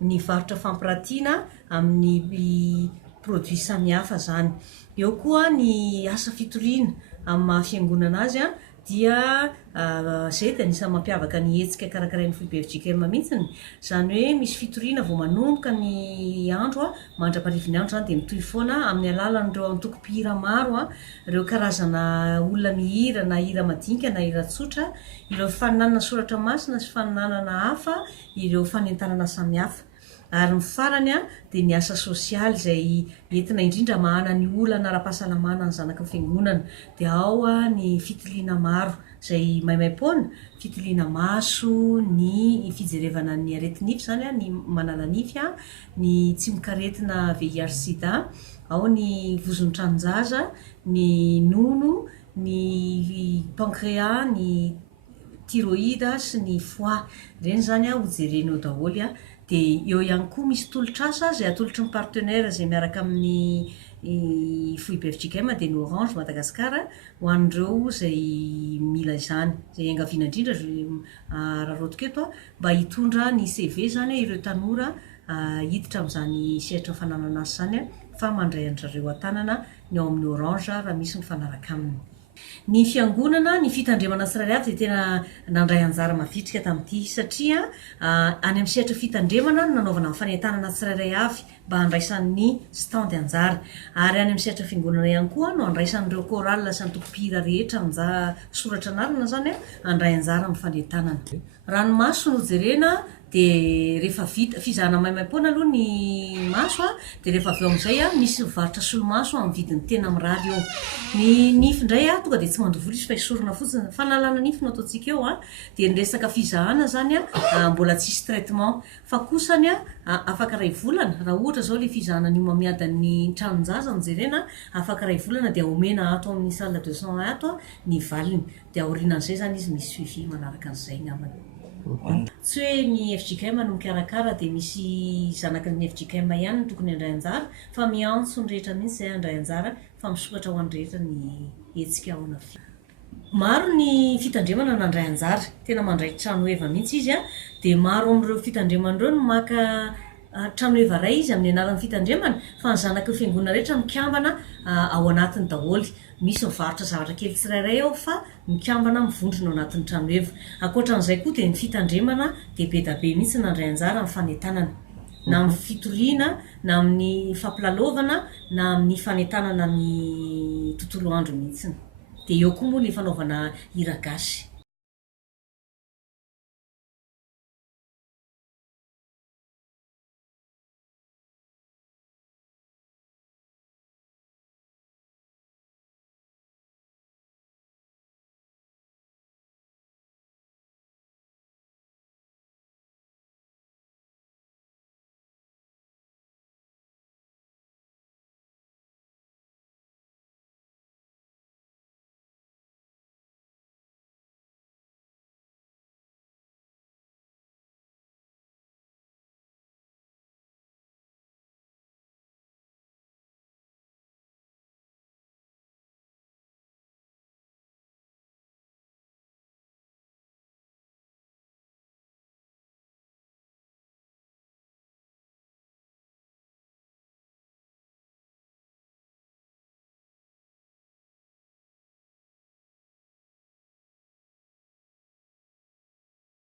ny varotra fampiratiana amin'ny produit samihafa zany. Eo koa ny asa fitoriana amin'ny mahafiangonana azy a dia zay de anisany mampiavaka ny hetsika karakarain'ny FIBFJKM mihitsiny, zany hoe misy fitoriana vao manomboka ny andro a mandraparivo ny andro zany de mitohy foana amin'ny alalan'ireo antoko-pihira maro a, ireo karazana olona mihira na hira madinika na hira tsotra, ireo faninanana soratra masina sy faninanana hafa, ireo fanentanana samihafa. Ary ny farany a de ny asa sosialy izay entina indrindra mahana ny olana ara-pahasalamana ny zanaka ny fiangonana, de ao a ny fitiliana maro izay maimaim-poana, fitiliana maso, ny fijerevana ny aretinify zany a, ny manala nify a, ny tsy mikaretina VIH sida, ao ny vozon'ny tranonjaza, ny nono, ny pancréas, ny thyroïde sy ny foie, ireny zany a ho jerenao daholy a. De eo ihany koa misy tolotr'asa izay atolotry ny partenaire izay miaraka amin'ny FIBFJKM de ny Orange Madagasikara ho an'ireo izay mila izany, izay angaviana indrindra raha raotiko eto a, mba hitondra ny CV zany ireo tanora hiditra amin'izany sehatra fananana asa zany a, fa mandray an'zareo an-tanana ny ao amin'ny Orange raha misy mifanaraka aminy. Ny fiangonana, ny fitandremana tsirairay avy de tena nandray anjara mavitrika tamin'ity satria any amin'ny sehatra fitandremana no nanaovana fanentanana tsirairay avy mba handraisan'ny stand anjara, ary any amin'ny sehatra fiangonana ihany koa no handraisan'ireo chorale sy antoko-pihira rehetra soratra anarana zany a, handray anjara amin'ny fanentanana. Ranomaso no jerena de rehefa vita fizahana maimaim-poana aloha ny maso a, de rehefa avy eo amin'izay a misy mivarotra solomaso amin'ny vidiny tena mirary eo. Ny nify indray a tonga de tsy mandovola izy fa esorina fotsiny, fanalana nify no ataontsika eo a, de ny resaka fizahana zany a mbola tsisy traitement, fa kosany a afaka ray volana raha ohatra zao le fizahana ny mamiadan'ny tranonjaza no jerena, afaka ray volana de omena ato amin'ny salle 201 ato ny valiny, de aorianan'izay zany izy misy suivi manaraka an'izay namany. Tsy hoe ny FJKM no mikarakara de misy zanaka ny FJKM ihany no tokony handray anjara, fa miantso ny rehetra mihitsy izay handray anjara, fa misokatra ho an'ny rehetra ny hetsika ao anavy. Maro ny fitandremana nandray anjara, tena mandray trano eva mihitsy izy a, de maro amin'ireo fitandreman'ireo no maka trano eva ray izy amin'ny anaran'ny fitandremana, fa ny zanaka ny fiangonana rehetra mikambana ao anatiny daholy. Misy mivarotra zavatra kely tsirairay ao fa mikambana mivondrona ao anatin'ny trano eva. Ankoatran'izay koa de ny fitandremana de be da be mihitsy nandray anjara amin'ny fanentanana, na amin'ny fitoriana, na amin'ny fampilalaovana, na amin'ny fanentanana ny tontolo andro mihitsy. De eo koa moa ny fanaovana hira gasy.